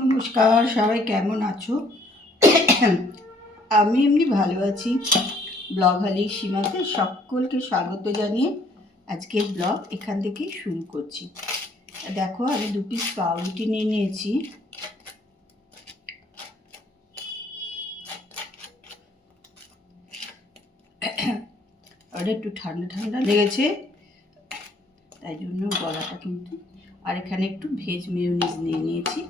নমস্কার, সবাই কেমন আছো? আমি এমনি ভালো আছি। ব্লগ হালি সীমাতে সকলকে স্বাগত জানিয়ে আজকের ব্লগ এখান থেকেই শুরু করছি। দেখো, আমি 2 পিস পাউরুটি নিয়ে নিয়েছি। আর একটু ঠান্ডা ঠান্ডা লেগেছে, তাই জন্য গলাটা কিন্তু। আর এখানে একটু ভেজ মেয়োনিজ নিয়ে নিয়েছি।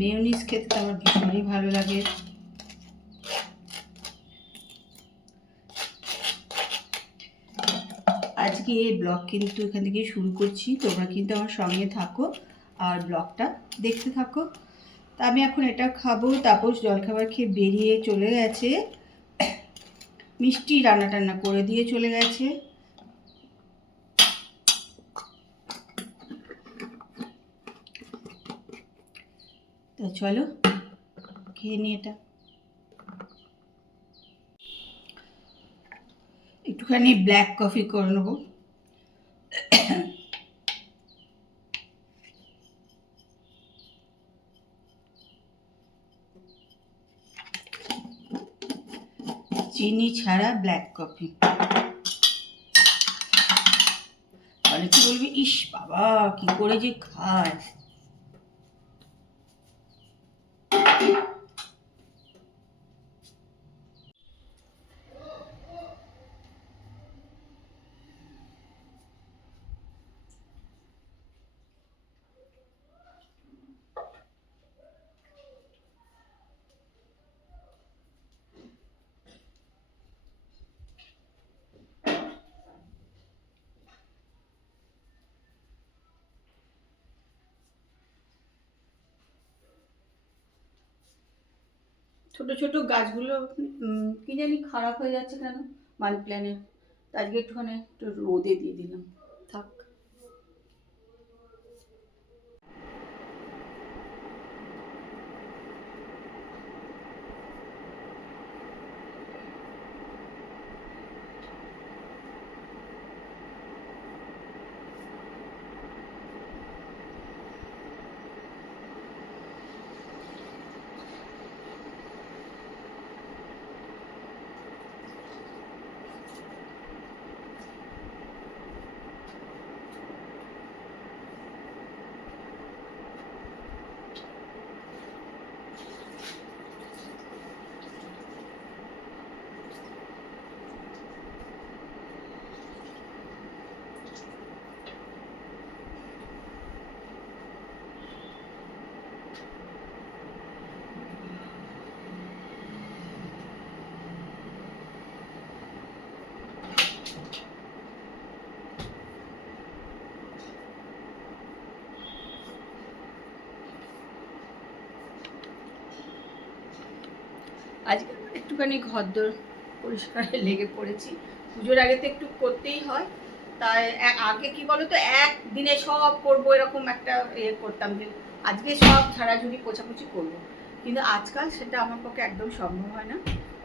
মেয়োনিজ খেতে তো আমার ভীষণই ভালো লাগে। আজকে এই ব্লগ কিন্তু এখান থেকে শুরু করছি। তোমরা কিন্তু আমার সঙ্গে থাকো আর ব্লগটা দেখতে থাকো। তা আমি এখন এটা খাবো। তাপস জলখাবার খেয়ে বেরিয়ে চলে গেছে, মিষ্টি রান্না টান্না করে দিয়ে চলে গেছে। তো চলো খেয়ে নি। এটা একটুখানি ব্ল্যাক কফি করে নেবো। চিনি ছাড়া ব্ল্যাক কফি। অনেকে বলবি, ইস বাবা কি করে যে খায়। ছোট ছোট গাছগুলো কি জানি খারাপ হয়ে যাচ্ছে কেন, মানি প্ল্যানের। আজকে একটুখানি একটু রোদে দিয়ে দিলাম, থাক। আজকে একটুখানি ঘরদোর পরিষ্কারে লেগে পড়েছি। পুজোর আগে তো একটু করতেই হয়। তাই আগে কি বলতো, একদিনে সব করবো এরকম একটা করতাম যে আজকে সব ঝাড়াঝুড়ি পোছাপুছি করবো, কিন্তু আজকাল সেটা আমার পক্ষে একদম সম্ভব হয় না।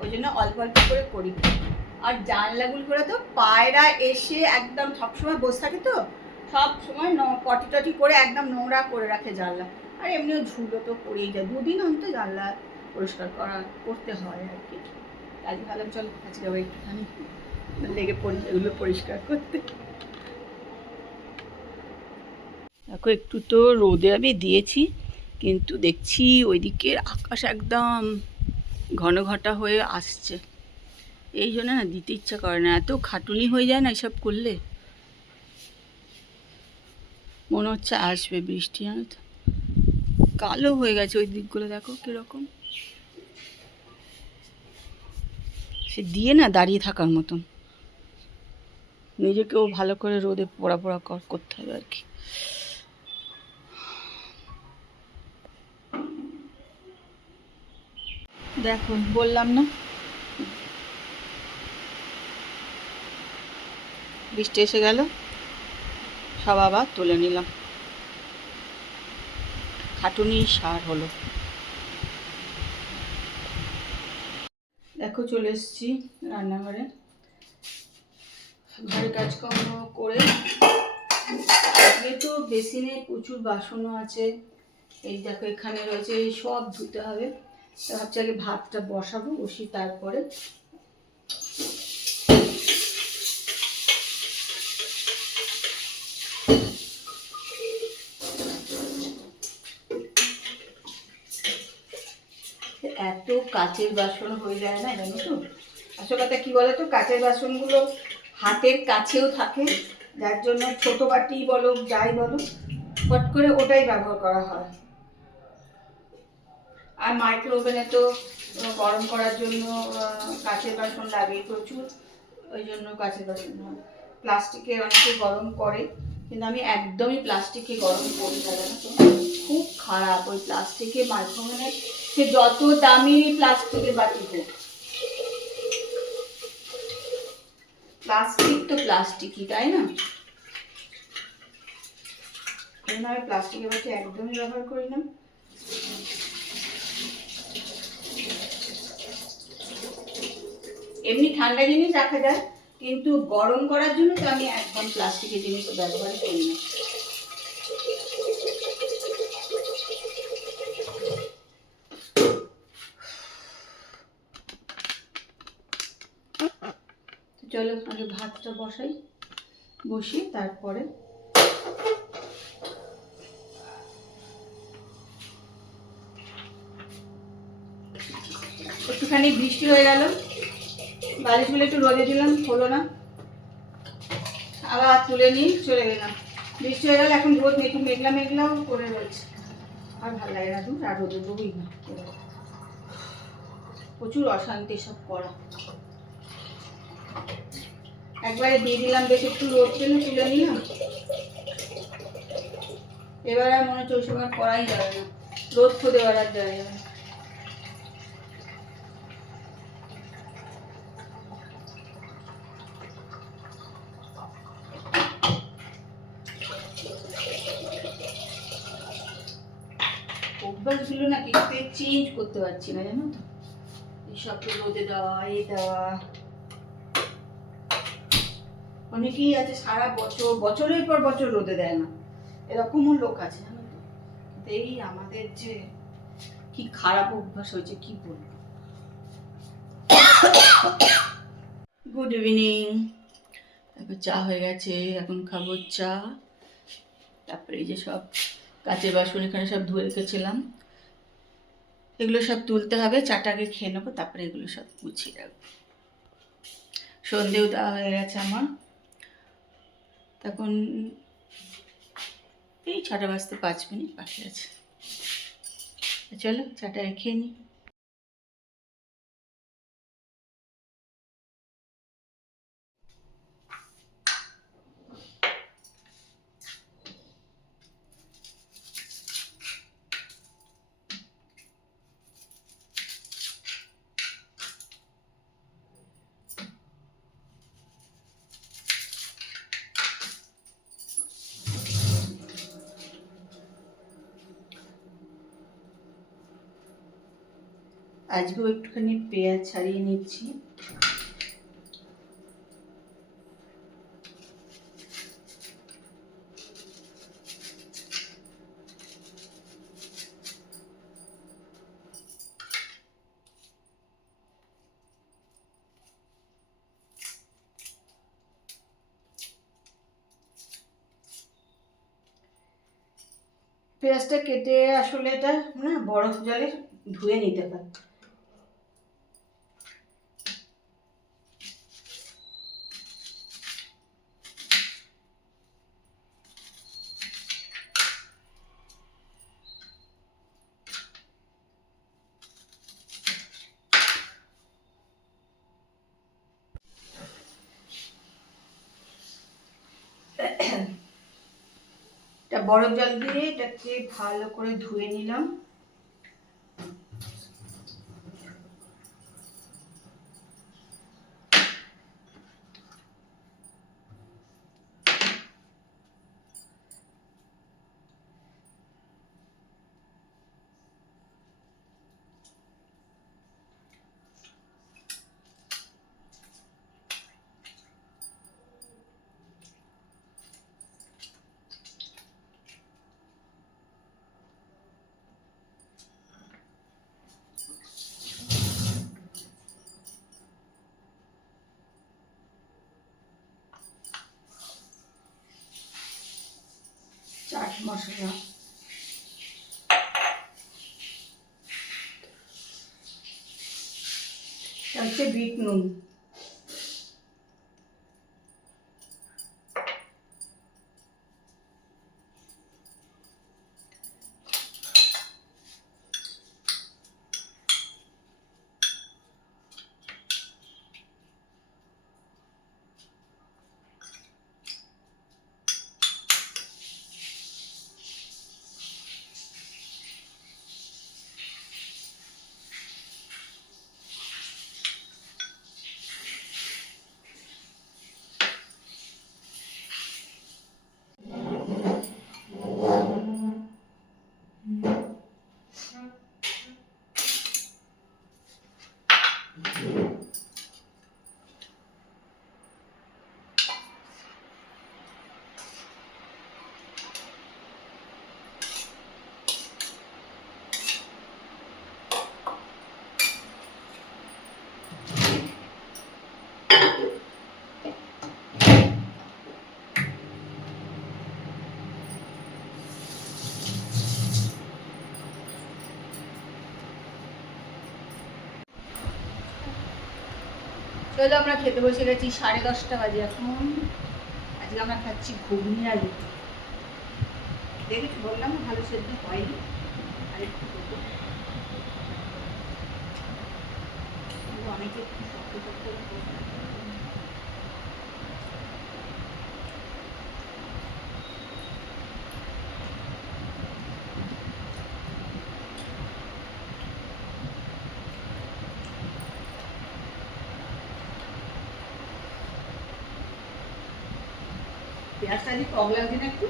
ওই জন্য অল্প অল্প করে করি। আর জানলাগুলো করে তো পায়রা এসে একদম সবসময় বসে থাকে, তো সব সময় পটি টটি করে একদম নোংরা করে রাখে জানলা। আর এমনিও ঝুলো তো পড়েই যায়, 2 দিন অন্তর জানলা পরিষ্কার করতে হয় আর কি। আজ ভাবলাম চল আজকে আবার একটুখানি লেগে পড়ি এগুলো পরিষ্কার করতে। দেখো, একটু তো রোদে আমি দিয়েছি, কিন্তু দেখছি ওইদিকের আকাশ একদম ঘন ঘটা হয়ে আসছে। এই জন্য না দিতে ইচ্ছা করে না, এত খাটুনি হয়ে যায় না এসব করলে। মনে হচ্ছে আসবে বৃষ্টি, জানো তো। কালো হয়ে গেছে ওই দিকগুলো, দেখো কিরকম। সে দিয়ে না দাঁড়িয়ে থাকার মতন, নিজেকেও ভালো করে রোদে পোড়া পোড়া করতে হবে আর কি। দেখো, বললাম না বৃষ্টি এসে গেল, সব আবার তুলে নিলাম। খাটুনি সার হলো। দেখো, চলে এসেছি রান্নাঘরে। ঘরের কাজকর্ম করে আজকে তো বেসিনে প্রচুর বাসনও আছে, এই দেখো এখানে রয়েছে, এই সব ধুতে হবে। তা ভাবছি আগে ভাতটা বসাবো, বসিয়ে তারপরে এত কাচের বাসন হয়ে যায় না, জানো তো। আসল কথা কি বলো তো, কাচের বাসনগুলো হাতের কাছেও থাকে, যার জন্য ছোট বাটি বলো যাই বলো ফট করে ওটাই ব্যবহার করা হয়। আর মাইক্রো ওভেনে তো গরম করার জন্য কাচের বাসন লাগে প্রচুর, ওই জন্য কাচের বাসন হয়। প্লাস্টিকের অনেকে গরম করে, কিন্তু আমি একদমই প্লাস্টিকে গরম করি না, জানো তো। খুব খারাপ ওই প্লাস্টিকে মাইক্রো ওভেনে, সে যত দামি প্লাস্টিকের বাটি হোক, প্লাস্টিক তো প্লাস্টিকই, তাই না? আমি প্লাস্টিকের বাটি একদমই ব্যবহার করি না। এমনি ঠান্ডা জিনিস রাখা যায়, কিন্তু গরম করার জন্য তো আমি একদম প্লাস্টিকের জিনিস ব্যবহার করি না। চলো আগে ভাতটা বসাই, বসিয়ে তারপরে একটুখানি বৃষ্টি হয়ে গেল, বালিশগুলো একটু রোদে দিলাম, হলো না, আবার তুলে নিয়ে চলে গেলাম। বৃষ্টি হয়ে গেল, এখন রোদ একটু মেঘলা মেঘলাও করে রয়েছে, আর ভালো লাগে না, দূর আর রোদে দেবই না, প্রচুর অশান্তি সব করা। একবারে দিয়ে দিলাম, বেশ একটু রোদ পেলে তুলে নিলাম। এবার আর মনে হচ্ছে ওই সময় করাই যাবে না, রোদ খুদে বেড়ার দেওয়া যাবে না। অভ্যাসগুলো না কিছুতে চেঞ্জ করতে পারছি না, জানো তো। এইসব রোদে দেওয়া, এই দেওয়া। অনেকেই আছে সারা বছর, বছরের পর বছর রোদে দেয় না, এরকমও লোক আছে, জানো তো। এই আমাদের যে কি খারাপ অভ্যাস হয়েছে কি বলবো। Good evening. তারপর চা হয়ে গেছে, এখন খাবো চা। তারপরে এই যে সব কাচের বাসন এখানে সব ধুয়ে রেখেছিলাম, এগুলো সব তুলতে হবে। চাটা আগে খেয়ে নেবো, তারপরে এগুলো সব গুছিয়ে রাখবো। সন্ধেও দেওয়া হয়ে গেছে আমার, তখন এই 6টা বাজতে 5 মিনিট বাকি আছে। চলো চাটা খেয়ে নিই। আজকেও একটুখানি পেঁয়াজ ছাড়িয়ে নিচ্ছি। পেঁয়াজটা কেটে আসলে এটা না বরফ জলে ধুয়ে নিতে পারি। এটা বরফ জল দিয়ে এটাকে ভালো করে ধুয়ে নিলাম। চাট মশলা, হচ্ছে বিট নুন। চলো আমরা খেতে বসে গেছি, 10:30 বাজে এখন। আজকে আমরা খাচ্ছি ঘুগনি আর রুটি। দেখেছি বললাম ভালো সেদ্ধ হয়নি, আর একটু করবো। অনেকে শক্ত শক্ত পেঁয়াজটা দিয়ে টক লাগছে না একটু,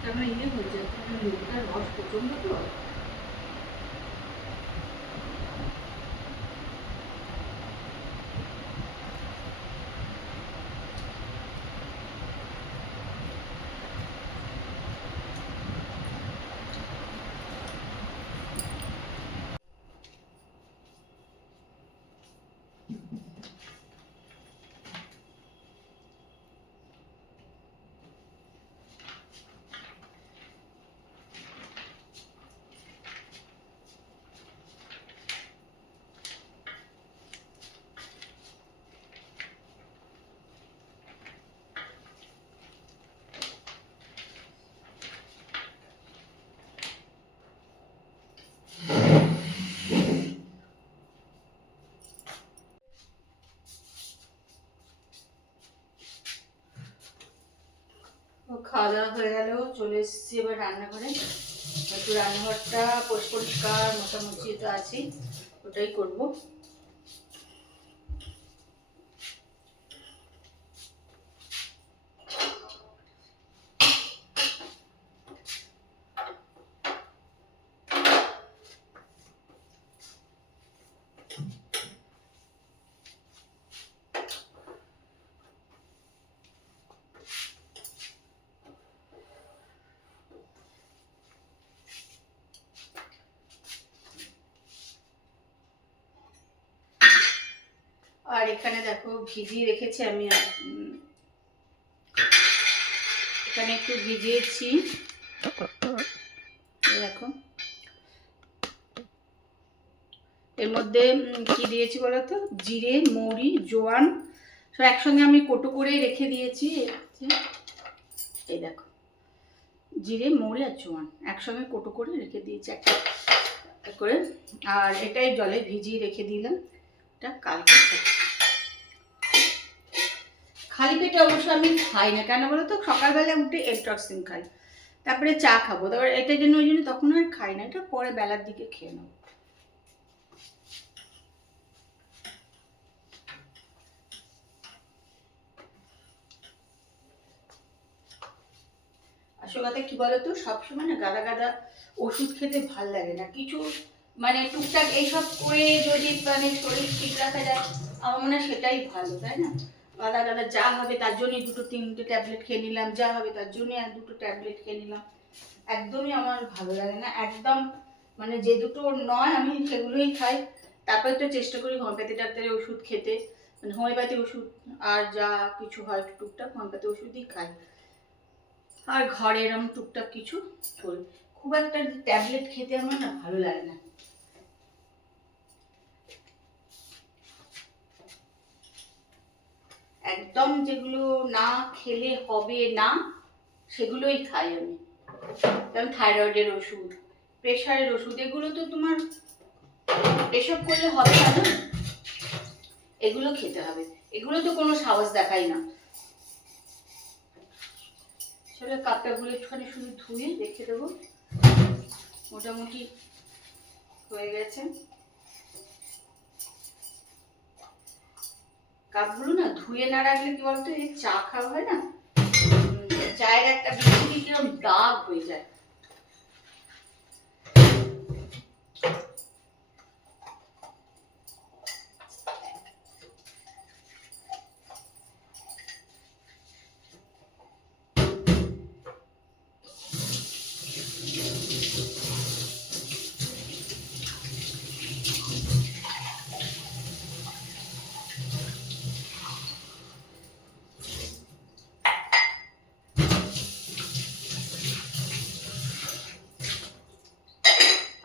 তার মানে ইয়ে হচ্ছে লেবুটার রস প্রচন্ড তো। খাওয়া দাওয়া হয়ে গেল, চলে এসেছি এবার রান্নাঘরে। একটু রান্নাঘরটা পরিষ্কার মোছামুছি তো আছেই, ওটাই করবো। আর এখানে দেখো ভিজিয়ে রেখেছি আমি, এখানে একটু ভিজিয়েছি দেখো। এর মধ্যে কি দিয়েছি বলতো, জিরে, মৌরি, জোয়ান সব একসঙ্গে আমি কোটো করে রেখে দিয়েছি। এই দেখো জিরে, মৌরি আর জোয়ান একসঙ্গে কোটো করে রেখে দিয়েছি একটা করে, আর এটাই জলে ভিজিয়ে রেখে দিলাম। এটা কালকে খালি পেটে অবশ্য আমি খাই না, কেন বলো তো, সকালবেলা উঠে এলটক্সিন খাই, তারপরে চা খাবো, তারপরে এটার জন্য ওই জন্য তখন আর খাই না, এটা পরে বেলার দিকে খেয়ে নেবো। আসল কথা কি বলতো, সবসময় না গাদা গাদা ওষুধ খেতে ভাল লাগে না, কিছু মানে টুকটাক এইসব করে যদি মানে শরীর ঠিক রাখা যায়, আমার মনে হয় সেটাই ভালো, তাই না? গাদা গাদা যা হবে তার জন্যই 2-3টে ট্যাবলেট খেয়ে নিলাম, যা হবে তার জন্যই আর 2টো ট্যাবলেট খেয়ে নিলাম, একদমই আমার ভালো লাগে না একদম। মানে যে দুটো নয় আমি সেগুলোই খাই। তারপরে তো চেষ্টা করি হোমিওপ্যাথি ডাক্তারের ওষুধ খেতে, মানে হোমিওপ্যাথি ওষুধ আর যা কিছু হয় টুকটাক হোমিওপ্যাথি ওষুধই খাই। আর ঘরে এরকম টুকটাক কিছু করি। খুব একটা ট্যাবলেট খেতে আমার না ভালো লাগে না। একদম যেগুলো না খেলে হবে না সেগুলোই খাই আমি। যেমন থাইরয়েডের ওষুধ, প্রেশারের ওষুধ, এগুলো তো তোমার এসব করলে হবে না, এগুলো খেতে হবে। এগুলো তো কোনো সাহস দেখাই না। চলো কাপটাগুলো একটুখানি শুধু ধুয়ে রেখে দেবো, মোটামুটি হয়ে গেছে। কাপগুলো না ধুয়ে না রাখলে কি বলতো, এই চা খাওয়া হয় না, চায়ের একটা বিচ্ছিরি কিরকম দাগ হয়ে যায়।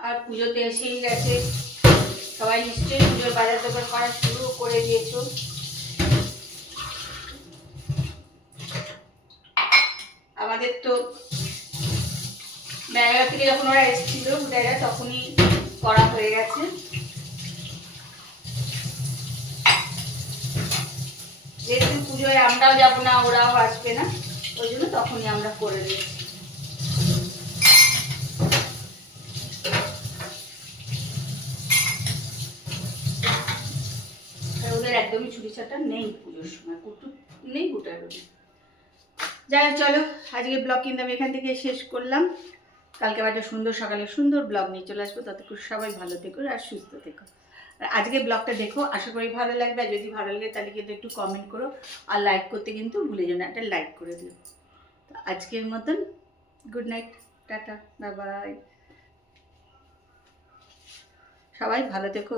আর পুজোতে এসেই গেছে, সবাই নিশ্চয়ই পুজোর বাজার টাজার করা শুরু করে দিয়েছো। আমাদের তো বেড়াগাঁ থেকে যখন ওরা এসেছিল উদয়রা, তখনই করা হয়ে গেছে। যেহেতু পুজোয় আমরাও যাবো না, ওরাও আসবে না, ওই জন্য তখনই আমরা করে দিয়েছি। ওদের একদমই ছুটি ছাটা নেই পুজোর সময়, কুটু নেই, গুটারও নেই। যাই হোক, চলো আজকে ব্লগ কিন্তু আমি এখান থেকে শেষ করলাম। কালকে একটা সুন্দর সকালে সুন্দর ব্লগ নিয়ে চলে আসবো। ততক্ষণ সবাই ভালো থেকো আর সুস্থ থেকো। আর আজকে ব্লগটা দেখো, আশা করি ভালো লাগবে। আর যদি ভালো লাগে তাহলে কিন্তু একটু কমেন্ট করো, আর লাইক করতে কিন্তু ভুলে যেও না, একটা লাইক করে দিও। তো আজকের মতন good night, tata, bye bye, সবাই ভালো থেকো।